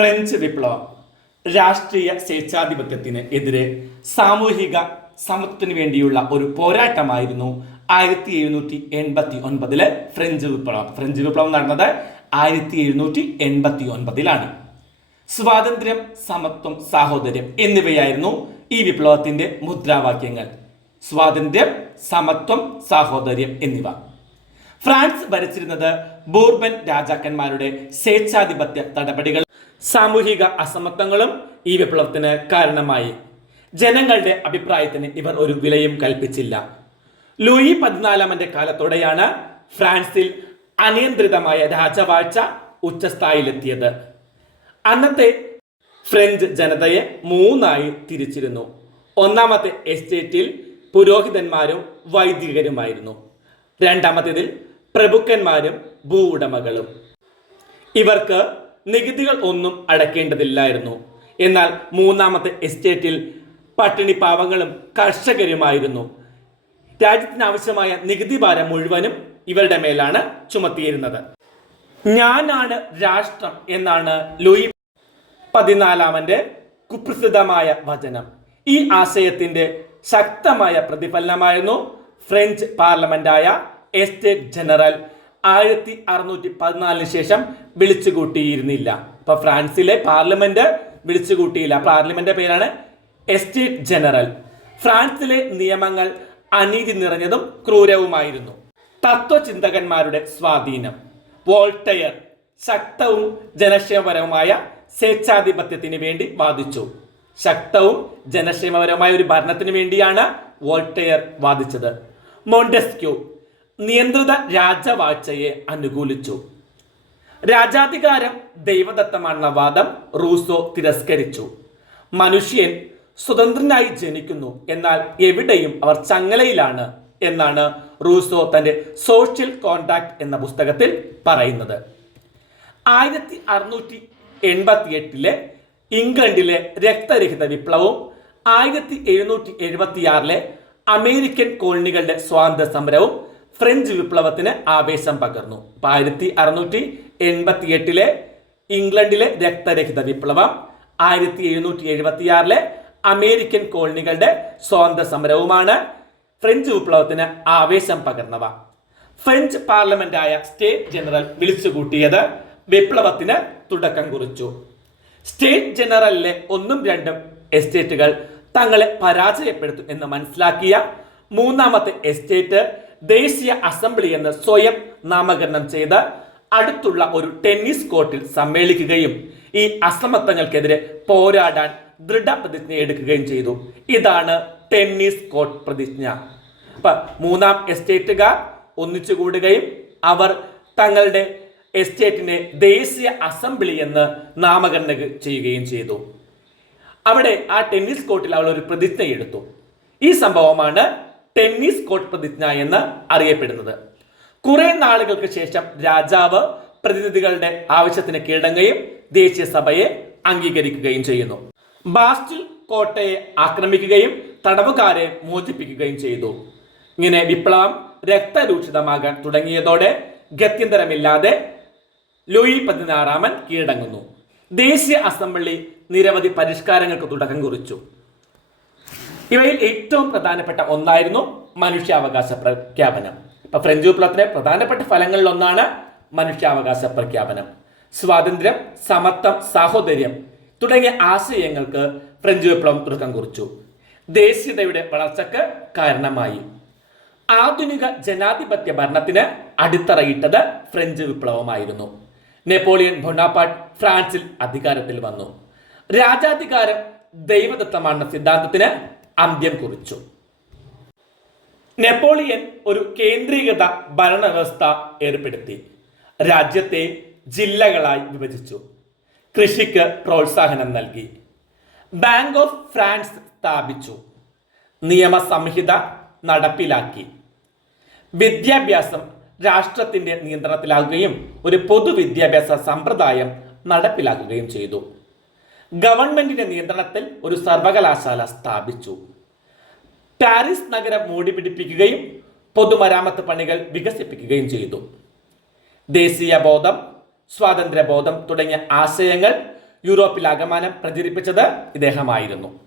French വിപ്ലവം രാഷ്ട്രീയ സ്വേച്ഛാധിപത്യത്തിന് എതിരെ സാമൂഹിക സമത്വത്തിന് വേണ്ടിയുള്ള ഒരു പോരാട്ടമായിരുന്നു 1789 ഫ്രഞ്ച് വിപ്ലവം. ഫ്രഞ്ച് വിപ്ലവം നടന്നത് 1789 സ്വാതന്ത്ര്യം, സമത്വം, സാഹോദര്യം എന്നിവയായിരുന്നു ഈ വിപ്ലവത്തിന്റെ മുദ്രാവാക്യങ്ങൾ. സ്വാതന്ത്ര്യം, സമത്വം, സാഹോദര്യം എന്നിവ. ഫ്രാൻസ് ഭരിച്ചിരുന്നത് ബൂർബൻ രാജാക്കന്മാരുടെ സ്വേച്ഛാധിപത്യ നടപടികൾ സാമൂഹിക അസമത്വങ്ങളും ഈ വിപ്ലവത്തിന് കാരണമായി. ജനങ്ങളുടെ അഭിപ്രായത്തിന് ഇവർ ഒരു വിലയും കൽപ്പിച്ചില്ല. ലൂയി 14 കാലത്തോടെയാണ് ഫ്രാൻസിൽ അനിയന്ത്രിതമായ രാജവാഴ്ച ഉച്ചസ്ഥായിലെത്തിയത്. അന്നത്തെ ഫ്രഞ്ച് ജനതയെ മൂന്നായി തിരിച്ചിരുന്നു. ഒന്നാമത്തെ എസ്റ്റേറ്റിൽ പുരോഹിതന്മാരും വൈദികരുമായിരുന്നു. രണ്ടാമത്തേതിൽ പ്രഭുക്കന്മാരും ഭൂ ഉടമകളും. ഇവർക്ക് നികുതികൾ ഒന്നും അടയ്ക്കേണ്ടതില്ലായിരുന്നു. എന്നാൽ മൂന്നാമത്തെ എസ്റ്റേറ്റിൽ പട്ടിണി പാവങ്ങളും കർഷകരുമായിരുന്നു. രാജ്യത്തിന് ആവശ്യമായ നികുതി ഭാരം മുഴുവനും ഇവരുടെ മേലാണ് ചുമത്തിയിരുന്നത്. ഞാനാണ് രാഷ്ട്രം എന്നാണ് ലൂയി 14 കുപ്രസിദ്ധമായ വചനം. ഈ ആശയത്തിന്റെ ശക്തമായ പ്രതിഫലനമായിരുന്നു ഫ്രഞ്ച് പാർലമെന്റായ എസ്റ്റേറ്റ് ജനറൽ 1614 ശേഷം വിളിച്ചുകൂട്ടിയിരുന്നില്ല. ഇപ്പൊ ഫ്രാൻസിലെ പാർലമെന്റ് വിളിച്ചുകൂട്ടിയില്ല. പാർലമെന്റ് പേരാണ് എസ്റ്റേറ്റ് ജനറൽ. ഫ്രാൻസിലെ നിയമങ്ങൾ അനീതി നിറഞ്ഞതും ക്രൂരവുമായിരുന്നു. തത്വചിന്തകന്മാരുടെ സ്വാധീനം. വോൾട്ടയർ ശക്തവും ജനക്ഷേമപരവുമായ സ്വേച്ഛാധിപത്യത്തിന് വേണ്ടി വാദിച്ചു. ശക്തവും ജനക്ഷേമപരമായ ഒരു ഭരണത്തിന് വേണ്ടിയാണ് വോൾട്ടയർ വാദിച്ചത്. മോണ്ടെസ്ക്യൂ നിയന്ത്രിത രാജവാഴ്ചയെ അനുകൂലിച്ചു. രാജാധികാരം ദൈവദത്തമാണെന്ന വാദം റൂസോ തിരസ്കരിച്ചു. മനുഷ്യൻ സ്വതന്ത്രനായി ജനിക്കുന്നു, എന്നാൽ എവിടെയും അവർ ചങ്ങലയിലാണ് എന്നാണ് റൂസോ തന്റെ സോഷ്യൽ കോൺട്രാക്ട് എന്ന പുസ്തകത്തിൽ പറയുന്നത്. 1688 ഇംഗ്ലണ്ടിലെ രക്തരഹിത വിപ്ലവവും 1776 അമേരിക്കൻ കോളനികളുടെ സ്വാതന്ത്ര്യ സമരവും ഫ്രഞ്ച് വിപ്ലവത്തിന് ആവേശം പകർന്നു. 1688 ഇംഗ്ലണ്ടിലെ രക്തരഹിത വിപ്ലവം, 1776 അമേരിക്കൻ കോളനികളുടെ സ്വാതന്ത്ര്യ സമരവുമാണ് ഫ്രഞ്ച് വിപ്ലവത്തിന് ആവേശം പകർന്നവ. ഫ്രഞ്ച് പാർലമെന്റായ സ്റ്റേറ്റ് ജനറൽ വിളിച്ചുകൂട്ടിയത് വിപ്ലവത്തിന് തുടക്കം കുറിച്ചു. സ്റ്റേറ്റ് ജനറലിലെ 1-2 എസ്റ്റേറ്റുകൾ തങ്ങളെ പരാജയപ്പെടുത്തും എന്ന് മനസ്സിലാക്കിയ മൂന്നാമത്തെ എസ്റ്റേറ്റ് ദേശീയ അസംബ്ലി എന്ന് സ്വയം നാമകരണം ചെയ്ത് അടുത്തുള്ള ഒരു ടെന്നീസ് കോർട്ടിൽ സമ്മേളിക്കുകയും ഈ അസമത്വങ്ങൾക്കെതിരെ പോരാടാൻ ദൃഢപ്രതിജ്ഞ എടുക്കുകയും ചെയ്തു. ഇതാണ് ടെന്നീസ് കോർട്ട് പ്രതിജ്ഞ. അപ്പൊ മൂന്നാം എസ്റ്റേറ്റുകാർ ഒന്നിച്ചുകൂടുകയും അവർ തങ്ങളുടെ എസ്റ്റേറ്റിനെ ദേശീയ അസംബ്ലി എന്ന് നാമകരണം ചെയ്യുകയും ചെയ്തു. അവിടെ ആ ടെന്നീസ് കോർട്ടിൽ അവൾ ഒരു പ്രതിജ്ഞ എടുത്തു. ഈ സംഭവമാണ് ടെന്നീസ് കോർട്ട് പ്രതിജ്ഞ എന്ന് അറിയപ്പെടുന്നത്. കുറെ നാളുകൾക്ക് ശേഷം രാജാവ് പ്രതിനിധികളുടെ ആവശ്യത്തിന് കീഴടങ്ങുകയും ദേശീയ സഭയെ അംഗീകരിക്കുകയും ചെയ്യുന്നു. ബാസ്റ്റിൽ കോട്ടയെ ആക്രമിക്കുകയും തടവുകാരെ മോചിപ്പിക്കുകയും ചെയ്തു. ഇങ്ങനെ വിപ്ലവം രക്തരൂക്ഷിതമാകാൻ തുടങ്ങിയതോടെ ഗത്യന്തരമില്ലാതെ ലൂയി 16 കീഴടങ്ങുന്നു. ദേശീയ അസംബ്ലി നിരവധി പരിഷ്കാരങ്ങൾക്ക് തുടക്കം കുറിച്ചു. ഇവയിൽ ഏറ്റവും പ്രധാനപ്പെട്ട ഒന്നായിരുന്നു മനുഷ്യാവകാശ പ്രഖ്യാപനം. ഇപ്പൊ ഫ്രഞ്ച് വിപ്ലവത്തിലെ പ്രധാനപ്പെട്ട ഫലങ്ങളിൽ ഒന്നാണ് മനുഷ്യാവകാശ പ്രഖ്യാപനം. സ്വാതന്ത്ര്യം, സമത്വം, സാഹോദര്യം തുടങ്ങിയ ആശയങ്ങൾക്ക് ഫ്രഞ്ച് വിപ്ലവം തുടക്കം കുറിച്ചു. ദേശീയതയുടെ വളർച്ചയ്ക്ക് കാരണമായി. ആധുനിക ജനാധിപത്യ ഭരണത്തിന് അടിത്തറയിട്ടത് ഫ്രഞ്ച് വിപ്ലവമായിരുന്നു. നെപ്പോളിയൻ ബൊണാപ്പാർട്ട് ഫ്രാൻസിൽ അധികാരത്തിൽ വന്നു. രാജാധികാരം ദൈവദത്തമാണെന്ന സിദ്ധാന്തത്തിന് അന്ത്യം കുറിച്ചു. നെപ്പോളിയൻ ഒരു കേന്ദ്രീകൃത ഭരണവ്യവസ്ഥ ഏർപ്പെടുത്തി. രാജ്യത്തെ ജില്ലകളായി വിഭജിച്ചു. കൃഷിക്ക് പ്രോത്സാഹനം നൽകി. ബാങ്ക് ഓഫ് ഫ്രാൻസ് സ്ഥാപിച്ചു. നിയമസംഹിത നടപ്പിലാക്കി. വിദ്യാഭ്യാസം രാഷ്ട്രത്തിന്റെ നിയന്ത്രണത്തിലാകുകയും ഒരു പൊതുവിദ്യാഭ്യാസ സമ്പ്രദായം നടപ്പിലാക്കുകയും ചെയ്തു. ഗവൺമെന്റിന്റെ നിയന്ത്രണത്തിൽ ഒരു സർവകലാശാല സ്ഥാപിച്ചു. പാരീസ് നഗരം മൂടിപിടിപ്പിക്കുകയും പൊതുമരാമത്ത് പണികൾ വികസിപ്പിക്കുകയും ചെയ്തു. ദേശീയ ബോധം, സ്വാതന്ത്ര്യബോധം തുടങ്ങിയ ആശയങ്ങൾ യൂറോപ്പിൽ ആകമാനം പ്രചരിപ്പിച്ചത് ഇദ്ദേഹമായിരുന്നു.